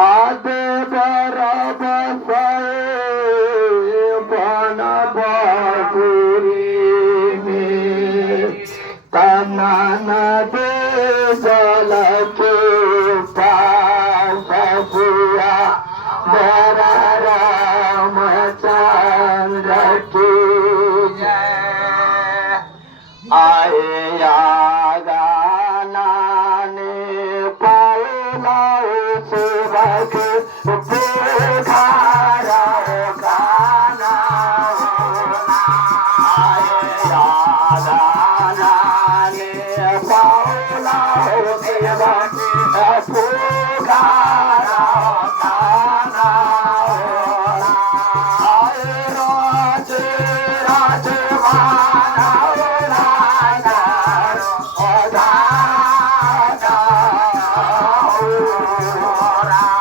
आदे बरबसाए बन बपुरी में तनन दे जल के पास हुआ मेरा रामचंद्र की जय। आए गाने पाला सुरख पुकारा गाना आए गाने पाला सुरख पुकारा गाना आए राज राजवाना Ora